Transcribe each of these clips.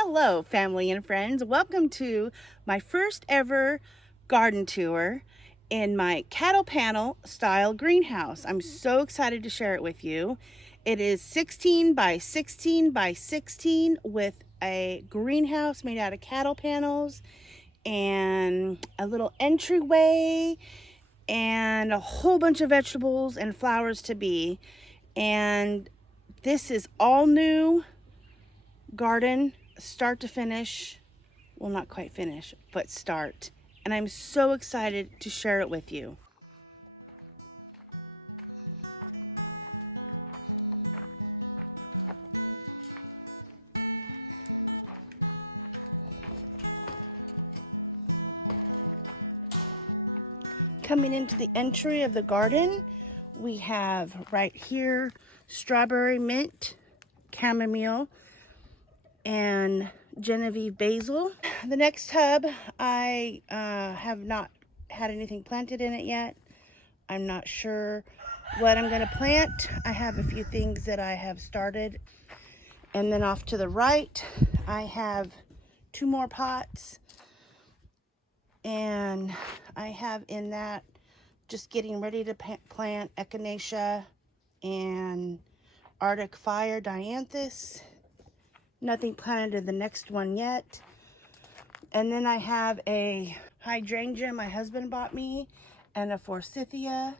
Hello, family and friends. Welcome to my first ever garden tour in my cattle panel style greenhouse. I'm so excited to share it with you. It is 16 by 16 by 16 with a greenhouse made out of cattle panels and a little entryway and a whole bunch of vegetables and flowers to be. And this is all new garden, start to finish. Well, not quite finish, but start. And I'm so excited to share it with you. Coming into the entry of the garden, we have right here strawberry mint, chamomile, and Genevieve basil. The next tub, I have not had anything planted in it yet. I'm not sure what I'm going to plant. I have a few things that I have started. And then off to the right, I have 2 more pots. And I have in that just getting ready to plant echinacea and Arctic fire dianthus. Nothing planted in the next one yet. And then I have a hydrangea my husband bought me, and a forsythia,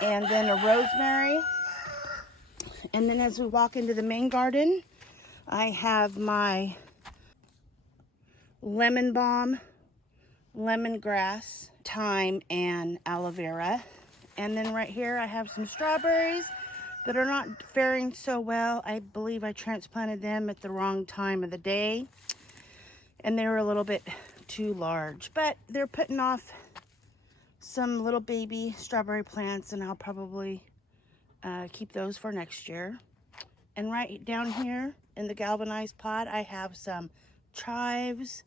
and then a rosemary. And then as we walk into the main garden, I have my lemon balm, lemongrass, thyme, and aloe vera. And then right here I have some strawberries that are not faring so well. I believe I transplanted them at the wrong time of the day, and they were a little bit too large, but they're putting off some little baby strawberry plants, and I'll probably keep those for next year. And right down here in the galvanized pot, I have some chives.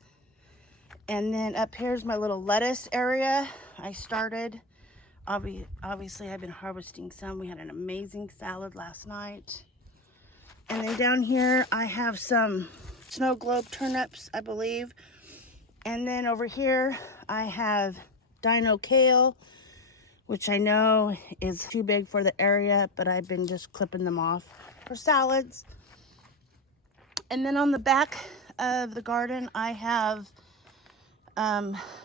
And then up here's my little lettuce area. I started, obviously I've been harvesting some. We had an amazing salad last night. And then down here I have some snow globe turnips, I believe. And then over here I have dino kale, which I know is too big for the area, but I've been just clipping them off for salads. And then on the back of the garden I have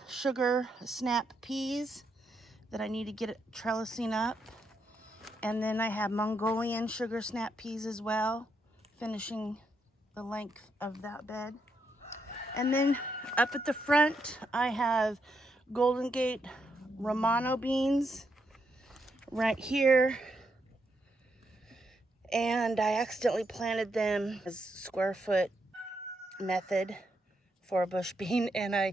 sugar snap peas that I need to get trellising up. And then I have Mongolian sugar snap peas as well, finishing the length of that bed. And then up at the front, I have Golden Gate Romano beans right here. And I accidentally planted them as square foot method for a bush bean, and I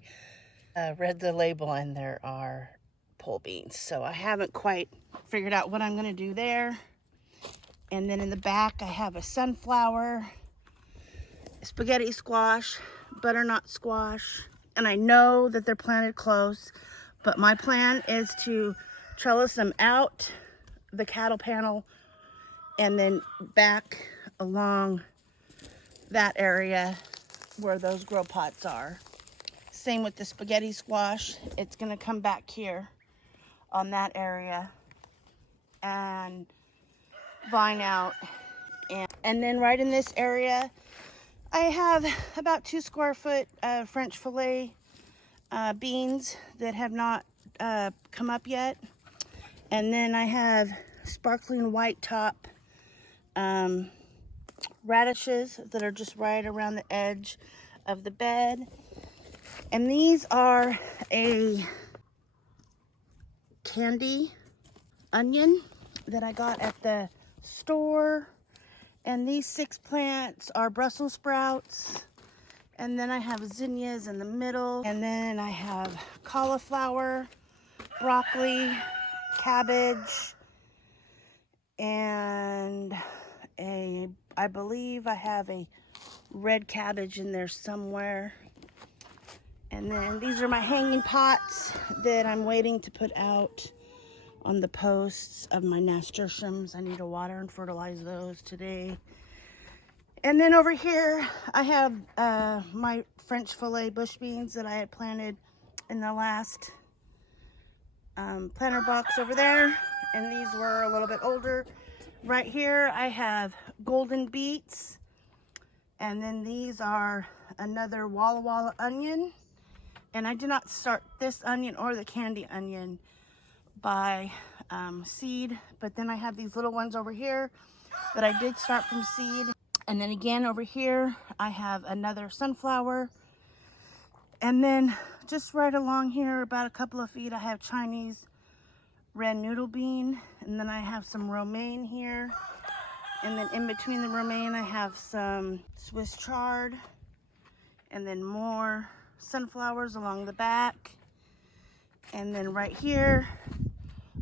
read the label and there are pole beans. So I haven't quite figured out what I'm going to do there. And then in the back I have a sunflower, spaghetti squash, butternut squash, and I know that they're planted close, but my plan is to trellis them out the cattle panel and then back along that area where those grow pots are. Same with the spaghetti squash. It's going to come back here on that area and vine out. And then right in this area, I have about 2 square foot French fillet beans that have not come up yet. And then I have sparkling white top radishes that are just right around the edge of the bed. And these are a candy onion that I got at the store. And these 6 plants are Brussels sprouts. And then I have zinnias in the middle. And then I have cauliflower, broccoli, cabbage, and I believe I have a red cabbage in there somewhere. And then these are my hanging pots that I'm waiting to put out on the posts of my nasturtiums. I need to water and fertilize those today. And then over here, I have my French fillet bush beans that I had planted in the last planter box over there. And these were a little bit older. Right here, I have golden beets. And then these are another Walla Walla onion. And I did not start this onion or the candy onion by seed. But then I have these little ones over here that I did start from seed. And then again over here, I have another sunflower. And then just right along here, about a couple of feet, I have Chinese red noodle bean. And then I have some romaine here. And then in between the romaine, I have some Swiss chard. And then more sunflowers along the back. And then right here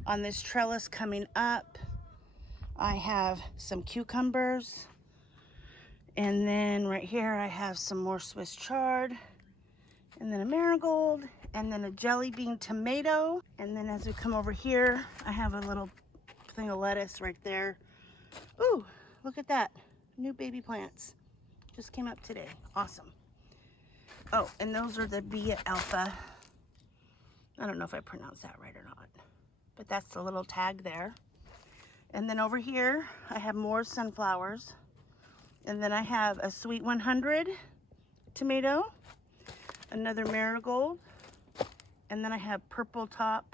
on this trellis coming up, I have some cucumbers. And then right here, I have some more Swiss chard, and then a marigold, and then a jelly bean tomato. And then as we come over here, I have a little thing of lettuce right there. Ooh, look at that. New baby plants. Just came up today. Awesome. Oh, and those are the Bia Alpha. I don't know if I pronounced that right or not, but that's the little tag there. And then over here, I have more sunflowers. And then I have a Sweet 100 tomato, another marigold, and then I have purple top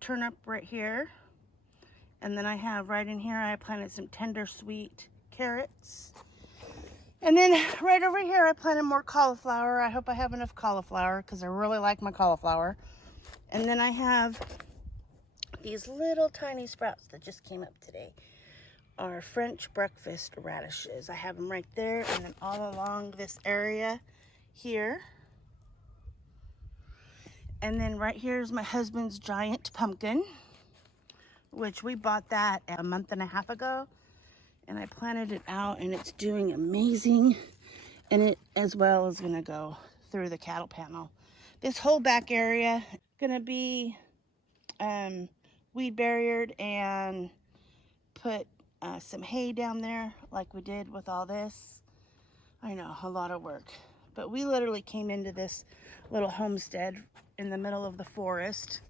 turnip right here. And then I have right in here, I planted some tender sweet carrots. And then right over here, I planted more cauliflower. I hope I have enough cauliflower because I really like my cauliflower. And then I have these little tiny sprouts that just came up today. Are French breakfast radishes. I have them right there and then all along this area here. And then right here is my husband's giant pumpkin, which we bought that a month and a half ago. And I planted it out and it's doing amazing. And it as well is gonna go through the cattle panel. This whole back area gonna be weed barriered and put some hay down there like we did with all this. I know, a lot of work. But we literally came into this little homestead in the middle of the forest.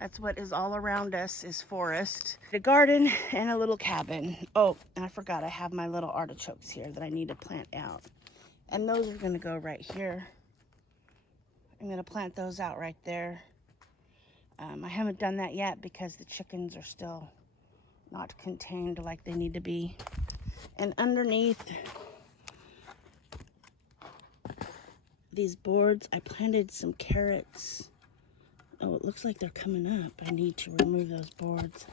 That's what is all around us is forest. A garden and a little cabin. Oh, and I forgot I have my little artichokes here that I need to plant out. And those are gonna go right here. I'm gonna plant those out right there. I haven't done that yet because the chickens are still not contained like they need to be. And underneath these boards, I planted some carrots. Oh, it looks like they're coming up. I need to remove those boards.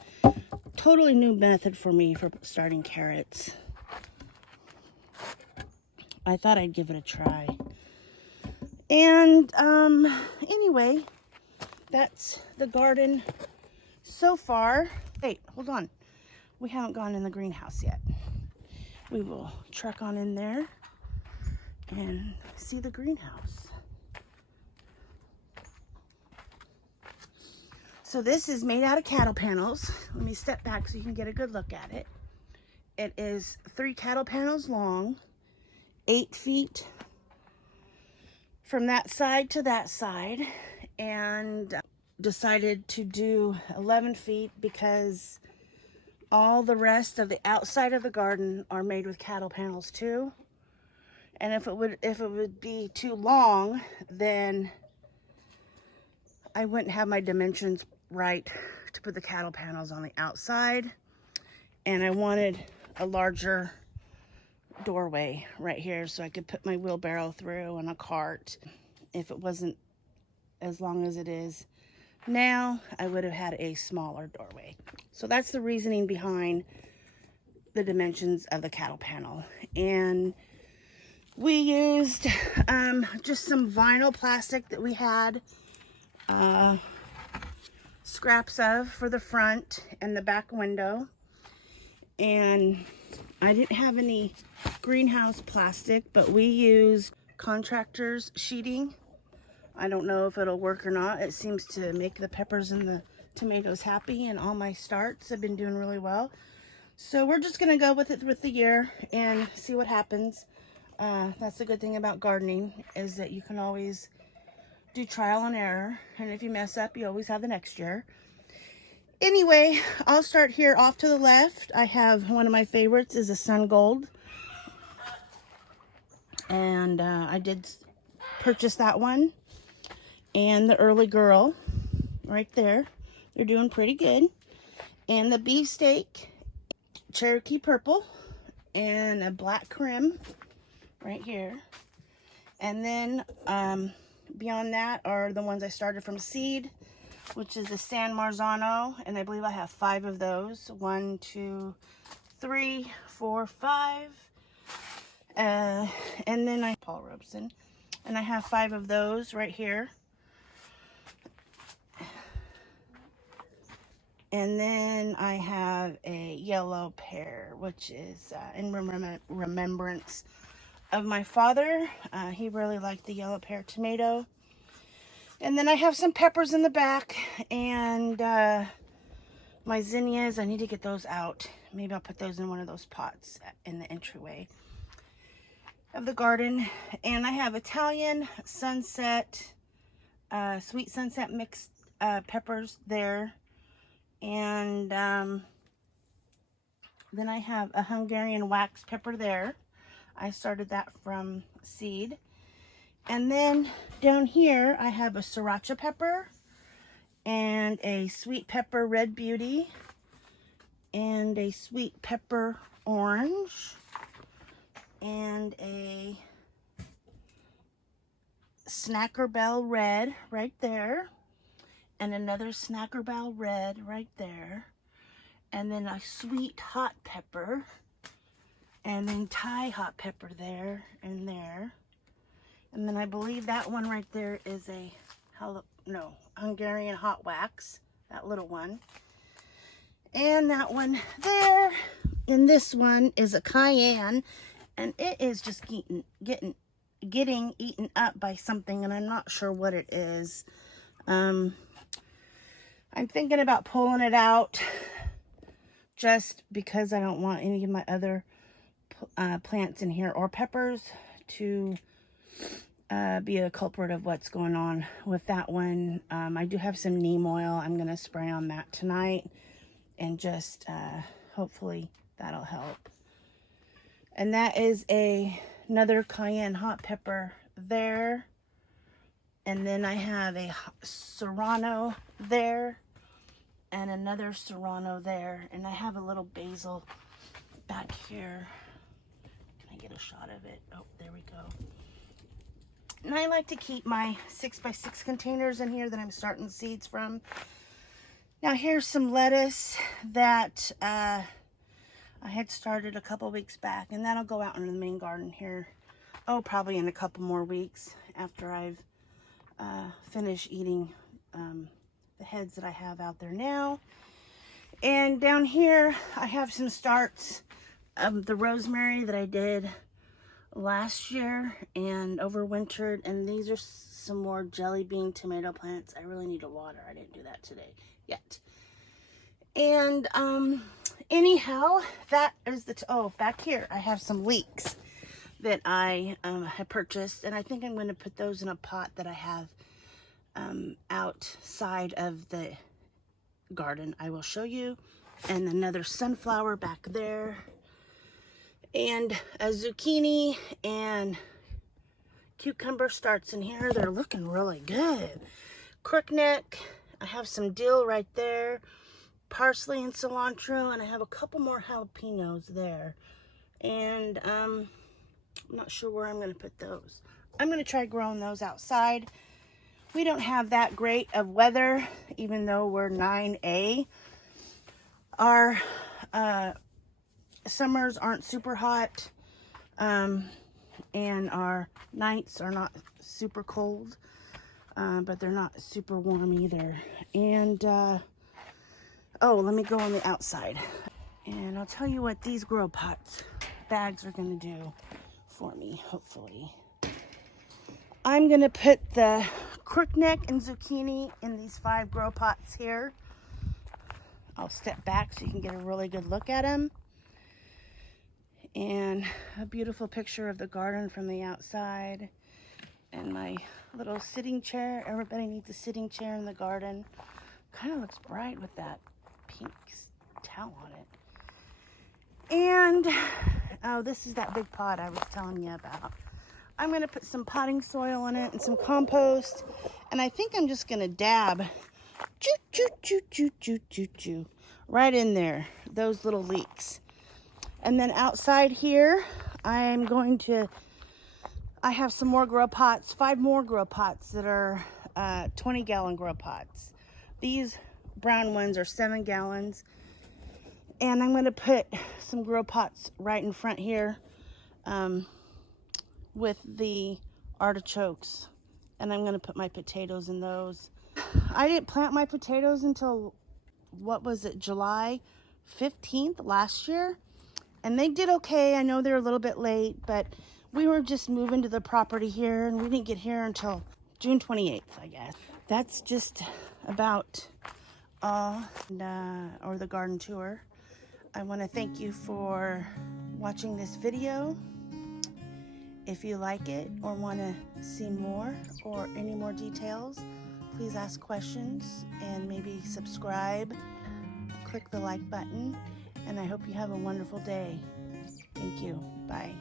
Totally new method for me for starting carrots. I thought I'd give it a try. And anyway, that's the garden so far. Wait, hold on. We haven't gone in the greenhouse yet. We will trek on in there and see the greenhouse. So this is made out of cattle panels. Let me step back so you can get a good look at it. It is 3 cattle panels long, 8 feet from that side to that side, and decided to do 11 feet because all the rest of the outside of the garden are made with cattle panels too. And if it would be too long, then I wouldn't have my dimensions right to put the cattle panels on the outside. And I wanted a larger doorway right here so I could put my wheelbarrow through and a cart. If it wasn't as long as it is now, I would have had a smaller doorway. So that's the reasoning behind the dimensions of the cattle panel. And we used just some vinyl plastic that we had scraps of for the front and the back window. And I didn't have any greenhouse plastic, but we used contractor's sheeting. I don't know if it'll work or not. It seems to make the peppers and the tomatoes happy, and all my starts have been doing really well. So we're just gonna go with it with the year and see what happens. That's the good thing about gardening, is that you can always do trial and error, and if you mess up, you always have the next year. Anyway, I'll start here off to the left. I have one of my favorites is a Sun Gold, and I did purchase that one, and the Early Girl right there. They're doing pretty good. And the Beefsteak, Cherokee Purple, and a Black Creme right here. And then beyond that are the ones I started from seed, which is the San Marzano, and I believe I have 5 of those. 1, 2, 3, 4, 5. And then Paul Robeson, and I have 5 of those right here. And then I have a yellow pear, which is in remembrance of my father. He really liked the yellow pear tomato. And then I have some peppers in the back, and my zinnias. I need to get those out. Maybe I'll put those in one of those pots in the entryway of the garden. And I have Italian sunset, sweet sunset mixed peppers there. And then I have a Hungarian wax pepper there. I started that from seed. And then down here I have a sriracha pepper and a sweet pepper red beauty and a sweet pepper orange and a Snacker Bell red right there. And another Snacker Bell red right there. And then a sweet hot pepper. And then Thai hot pepper there and there. And then I believe that one right there is a Hungarian hot wax. That little one. And that one there. And this one is a cayenne. And it is just getting eaten up by something. And I'm not sure what it is. I'm thinking about pulling it out just because I don't want any of my other plants in here or peppers to be a culprit of what's going on with that one. I do have some neem oil. I'm going to spray on that tonight, and just hopefully that'll help. And that is another cayenne hot pepper there. And then I have a serrano there and another serrano there. And I have a little basil back here. Can I get a shot of it? Oh, there we go. And I like to keep my 6x6 containers in here that I'm starting seeds from. Now here's some lettuce that I had started a couple weeks back. And that'll go out into the main garden here. Oh, probably in a couple more weeks after I've finish eating the heads that I have out there now. And down here I have some starts of the rosemary that I did last year and overwintered, and these are some more jelly bean tomato plants. I really need to water. I didn't do that today yet. And anyhow, that is the back here I have some leeks that I had purchased, and I think I'm going to put those in a pot that I have outside of the garden. I will show you. And another sunflower back there, and a zucchini and cucumber starts in here. They're looking really good. Crookneck, I have some dill right there, parsley and cilantro, and I have a couple more jalapenos there. And I'm not sure where I'm going to put those. I'm going to try growing those outside. We don't have that great of weather, even though we're 9A. Our summers aren't super hot, and our nights are not super cold, but they're not super warm either. And oh, let me go on the outside, and I'll tell you what these grow pots bags are going to do for me, hopefully. I'm going to put the crookneck and zucchini in these 5 grow pots here. I'll step back so you can get a really good look at them. And a beautiful picture of the garden from the outside. And my little sitting chair. Everybody needs a sitting chair in the garden. Kind of looks bright with that pink towel on it. And, oh, this is that big pot I was telling you about. I'm going to put some potting soil in it and some compost. And I think I'm just going to dab right in there, those little leeks. And then outside here, I'm going to, I have some more grow pots, 5 more grow pots that are 20-gallon grow pots. These brown ones are 7 gallons. And I'm going to put some grow pots right in front here with the artichokes. And I'm going to put my potatoes in those. I didn't plant my potatoes until, what was it, July 15th last year. And they did okay. I know they're a little bit late, but we were just moving to the property here, and we didn't get here until June 28th, I guess. That's just about all, or the garden tour. I want to thank you for watching this video. If you like it or want to see more or any more details, please ask questions and maybe subscribe. Click the like button, and I hope you have a wonderful day. Thank you. Bye.